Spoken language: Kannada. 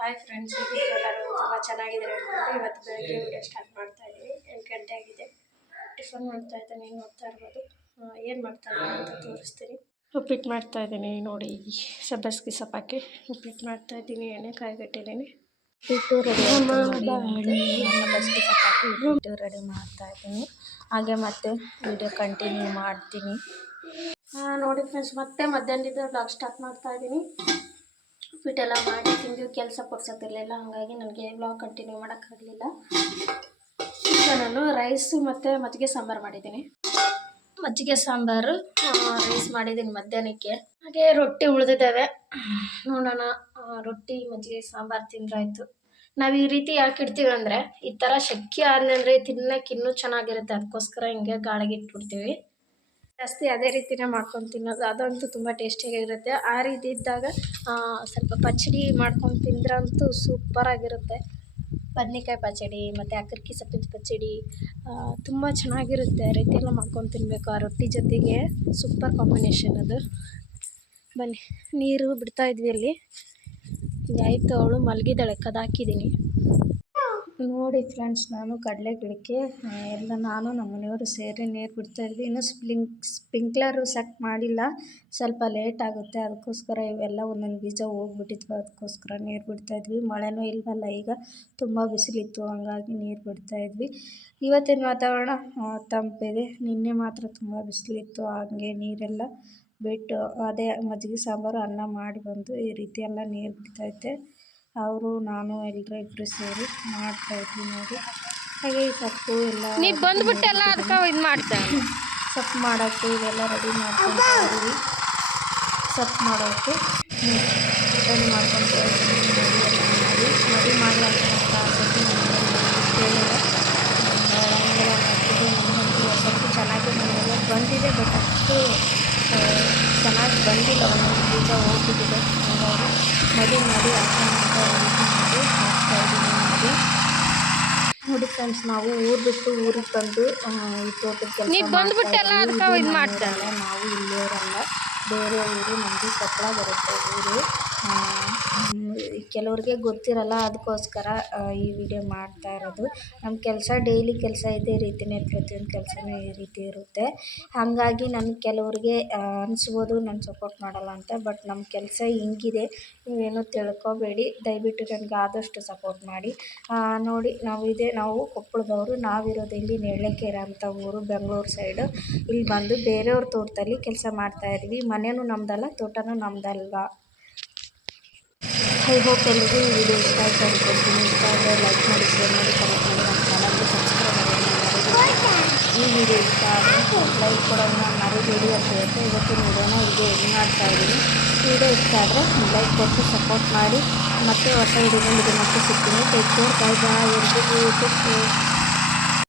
ಹಾಯ್ ಫ್ರೆಂಡ್ಸ್ ಎಲ್ಲರೂ ತುಂಬ ಚೆನ್ನಾಗಿದ್ದಾರೆ ಅಂದ್ಕೊಂಡು ಇವತ್ತು ಬೆಳಗ್ಗೆ ವಿಡಿಯೋ ಸ್ಟಾರ್ಟ್ ಮಾಡ್ತಾ ಇದ್ದೀವಿ. ಎಂಟು ಗಂಟೆ ಆಗಿದೆ. ಟಿಫನ್ ಮಾಡ್ತಾ ಇದ್ದೀನಿ ನೋಡ್ತಾ ಇರ್ಬೋದು? ಏನು ಮಾಡ್ತಾ ಅಂತ ತೋರಿಸ್ತೀನಿ. ಉಪ್ಪಿಟ್ಟು ಮಾಡ್ತಾ ಇದ್ದೀನಿ ನೋಡಿ ಸಬ್ಬಸ್ಗೆ ಸೊಪ್ಪಾಕಿ ಉಪ್ಪಿಟ್ಟು ಮಾಡ್ತಾ ಇದ್ದೀನಿ, ಎಣ್ಣೆ ಕಾಯ್ಗಟ್ಟಿದ್ದೀನಿ ಉಪ್ಪಿಟ್ಟು ರೆಡಿ ಸಬ್ಬಸ್ಗೆ ಚಪಾತಿ ಹಿಟ್ಟು ರೆಡಿ ಮಾಡ್ತಾ ಇದ್ದೀನಿ. ಹಾಗೆ ಮತ್ತೆ ವಿಡಿಯೋ ಕಂಟಿನ್ಯೂ ಮಾಡ್ತೀನಿ. ನೋಡಿ ಫ್ರೆಂಡ್ಸ್ ಮತ್ತೆ ಮಧ್ಯಾಹ್ನದಿಂದ ಬ್ಲಾಗ್ ಸ್ಟಾರ್ಟ್ ಮಾಡ್ತಾ ಇದ್ದೀನಿ. ಉಪ್ಪಿಟ್ಟೆಲ್ಲ ಮಾಡಿ ತಿಂದು ಕೆಲಸ ಕೊಡ್ಸೋತಿರ್ಲಿಲ್ಲ ಹಾಗಾಗಿ ನನಗೆ ಬ್ಲಾಗ್ ಕಂಟಿನ್ಯೂ ಮಾಡೋಕ್ಕಾಗಲಿಲ್ಲ. ಈಗ ನಾನು ರೈಸು ಮತ್ತು ಮಜ್ಜಿಗೆ ಸಾಂಬಾರು ಮಾಡಿದ್ದೀನಿ. ಮಜ್ಜಿಗೆ ಸಾಂಬಾರು ರೈಸ್ ಮಾಡಿದ್ದೀನಿ ಮಧ್ಯಾಹ್ನಕ್ಕೆ. ಹಾಗೆ ರೊಟ್ಟಿ ಉಳಿದಿದ್ದಾವೆ ನೋಡೋಣ ರೊಟ್ಟಿ, ಮಜ್ಜಿಗೆ, ಸಾಂಬಾರು ತಿಂದ್ರಾಯ್ತು. ನಾವು ಈ ರೀತಿ ಯಾಕೆ ಇಡ್ತೀವಿ ಅಂದರೆ, ಈ ಥರ ಶಕ್ತಿ ಆದ್ನಂದ್ರೆ ತಿನ್ನಕ್ಕೆ ಇನ್ನೂ ಚೆನ್ನಾಗಿರುತ್ತೆ. ಅದಕ್ಕೋಸ್ಕರ ಹಿಂಗೆ ಗಾಳಿಗೆ ಇಟ್ಬಿಡ್ತೀವಿ. ಜಾಸ್ತಿ ಅದೇ ರೀತಿನೇ ಮಾಡ್ಕೊಂಡು ತಿನ್ನೋದು. ಅದಂತೂ ತುಂಬ ಟೇಸ್ಟಿಯಾಗಿರುತ್ತೆ ಆ ರೀತಿ ಇದ್ದಾಗ ಸ್ವಲ್ಪ ಪಚ್ಚಡಿ ಮಾಡ್ಕೊಂಡು ತಿಂದ್ರಂತೂ ಸೂಪರಾಗಿರುತ್ತೆ ಬದ್ನೆಕಾಯಿ ಪಚಡಿ, ಮತ್ತು ಅಕ್ಕರ್ಕಿ ಸೊಪ್ಪಿನ ಪಚಡಿ ತುಂಬ ಚೆನ್ನಾಗಿರುತ್ತೆ. ಆ ರೀತಿಯೆಲ್ಲ ಮಾಡ್ಕೊಂಡು ತಿನ್ನಬೇಕು ಆ ರೊಟ್ಟಿ ಜೊತೆಗೆ. ಸೂಪರ್ ಕಾಂಬಿನೇಷನ್ ಅದು. ಬನ್ನಿ, ನೀರು ಬಿಡ್ತಾಯಿದ್ವಿ ಅಲ್ಲಿ ಆಯಿತು, ಅವಳು ಮಲಗಿದ್ದಾಳೆ, ಕದಾಕಿದ್ದೀನಿ. ನೋಡಿ ಫ್ರೆಂಡ್ಸ್ ನಾನು ಕಡಲೆ ಗಿಡಕ್ಕೆ ಎಲ್ಲ ನಾನು ನಮ್ಮ ಮನೆಯವರು ಸೇರಿ ನೀರು ಬಿಡ್ತಾಯಿದ್ವಿ ಇನ್ನೂ ಸ್ಪ್ಲಿಂಕ್ ಸ್ಪ್ರಿಂಕ್ಲರು ಸೆಟ್ ಮಾಡಿಲ್ಲ. ಸ್ವಲ್ಪ ಲೇಟ್ ಆಗುತ್ತೆ, ಅದಕ್ಕೋಸ್ಕರ ಇವೆಲ್ಲ ಒಂದೊಂದು ಬೀಜ ಹೋಗ್ಬಿಟ್ಟಿದ್ವು, ಅದಕ್ಕೋಸ್ಕರ ನೀರು ಬಿಡ್ತಾಯಿದ್ವಿ ಮಳೆನೂ ಇಲ್ವಲ್ಲ ಈಗ, ತುಂಬ ಬಿಸಿಲಿತ್ತು, ಹಂಗಾಗಿ ನೀರು ಬಿಡ್ತಾಯಿದ್ವಿ ಇವತ್ತಿನ ವಾತಾವರಣ ತಂಪಿದೆ. ನಿನ್ನೆ ಮಾತ್ರ ತುಂಬ ಬಿಸಿಲಿತ್ತು, ಹಾಗೆ ನೀರೆಲ್ಲ ಬಿಟ್ಟು, ಅದೇ ಮಜ್ಜಿಗೆ ಸಾಂಬಾರು ಅನ್ನ ಮಾಡಿ ಬಂದು ಈ ರೀತಿ ಎಲ್ಲ ನೀರು ಬಿಡ್ತೈತೆ ಅವರು ನಾನು ಎಲ್ಲರೂ ಇಬ್ಬರು ಸೇರಿ ಮಾಡ್ತಾ ಇದ್ವಿ ನೋಡಿ. ಹಾಗೆ ಈ ಸೊಪ್ಪು ಎಲ್ಲ ನೀವು ಬಂದ್ಬಿಟ್ಟೆಲ್ಲ ಅದಕ್ಕೆ ಇದು ಮಾಡ್ತಾರೆ ಸೊಪ್ಪು ಮಾಡೋಕ್ಕೆ ಇವೆಲ್ಲ ರೆಡಿ ಮಾಡ್ಕೊಂಡು ಸೊಪ್ಪು ಮಾಡೋಕ್ಕೆ ರೆಡಿ ಮಾಡ್ಕೊಂಡು ಮಾಡಿ ಮಾಡಿ ಸೊಪ್ಪು ಚೆನ್ನಾಗಿ ಮನೆಯೆಲ್ಲ ಬಂದಿದೆ ಬಟ್ ಅಷ್ಟು ಚೆನ್ನಾಗಿ ಬಂದಿಲ್ಲ. ಒಂದೊಂದು ಬೀಜ ಹೋಗ್ಬಿಟ್ಟಿದೆ. ಮಡಿ ಮಾಡಿ ಹಾಕೊಂಡು ನೋಡಿ ಫ್ರೆಂಡ್ಸ್ ನಾವು ಊರು ಬಿಟ್ಟು ಊರಿಗೆ ಬಂದು ಈ ಬಂದ್ಬಿಟ್ಟೆಲ್ಲ ಅದಕ್ಕೆ ಇದು ಮಾಡ್ತೇವೆ ನಾವು ಇಲ್ಲಿಯವರಲ್ಲ ಬೇರೆ ಊರು ನಮಗೆ ಕೊಪ್ಪಳ ಬರುತ್ತೆ ಊರು. ಕೆಲವ್ರಿಗೆ ಗೊತ್ತಿರಲ್ಲ ಅದಕ್ಕೋಸ್ಕರ ಈ ವಿಡಿಯೋ ಮಾಡ್ತಾ ಇರೋದು. ನಮ್ಮ ಕೆಲಸ ಡೈಲಿ ಕೆಲಸ ಇದೇ ರೀತಿಯೇ ಪ್ರತಿಯೊಂದು ಕೆಲಸನೂ ಈ ರೀತಿ ಇರುತ್ತೆ. ಹಾಗಾಗಿ ನನಗೆ ಕೆಲವ್ರಿಗೆ ಅನಿಸ್ಬೋದು, ನಾನು ಸಪೋರ್ಟ್ ಮಾಡಲ್ಲ ಅಂತ ಬಟ್ ನಮ್ಮ ಕೆಲಸ ಹಿಂಗಿದೆ, ನೀವೇನು ತಿಳ್ಕೊಬೇಡಿ. ದಯವಿಟ್ಟು ನನಗೆ ಆದಷ್ಟು ಸಪೋರ್ಟ್ ಮಾಡಿ. ನೋಡಿ, ನಾವು ಇದೆ, ನಾವು ಕೊಪ್ಪಳದವರು, ನಾವಿರೋದು ಇಲ್ಲಿ ನೆಳ್ಳಕೆರೆ ಅಂತ ಊರು ಬೆಂಗಳೂರು ಸೈಡು ಇಲ್ಲಿ ಬಂದು ಬೇರೆಯವ್ರ ತೋಟದಲ್ಲಿ ಕೆಲಸ ಮಾಡ್ತಾ ಇದ್ವಿ. ಮನೆಯೂ ನಮ್ಮದಲ್ಲ ತೋಟನೂ ನಮ್ಮದಲ್ವ ಐ ಹೋಪ್ ಎಲ್ಲರಿಗೂ ಈ ವಿಡಿಯೋ ಇಷ್ಟ ಆಯ್ತು ಅನ್ಕೊಳ್ತೀನಿ ಇಷ್ಟ ಆದರೆ ಲೈಕ್ ಮಾಡಿ ಶೇರ್ ಮಾಡಿ ಕಮೆಂಟ್ ಮಾಡಿ, ನಮ್ಮ ಚಾನಲ್ಗೆ ಸಬ್ಸ್ಕ್ರೈಬ್ ಮಾಡಿ ಈ ವಿಡಿಯೋ ಇಷ್ಟ ಆದರೆ ಲೈಕ್ ಕೊಡೋದನ್ನ ಮರಿಬೇಡಿ ಅಂತ ಹೇಳ್ತಾ ಇವತ್ತಿನ ವಿಡಿಯೋನ ಹೀಗೆ ಇದು ಮಾಡ್ತಾ ಇದ್ದೀನಿ. ವಿಡಿಯೋ ಇಷ್ಟ ಆದರೆ ಲೈಕ್ ಕೊಟ್ಟು ಸಪೋರ್ಟ್ ಮಾಡಿ. ಮತ್ತೆ ಹೊಸ ವಿಡಿಯೋಗಳು ಮತ್ತೆ ಸಿಗ್ತೀನಿ. ಟೇಕ್ ಕೇರ್ ಬೈ ಬಾಯ್ ಎಲ್ಲರಿಗೂ ಟೇಕ್ ಕೇರ್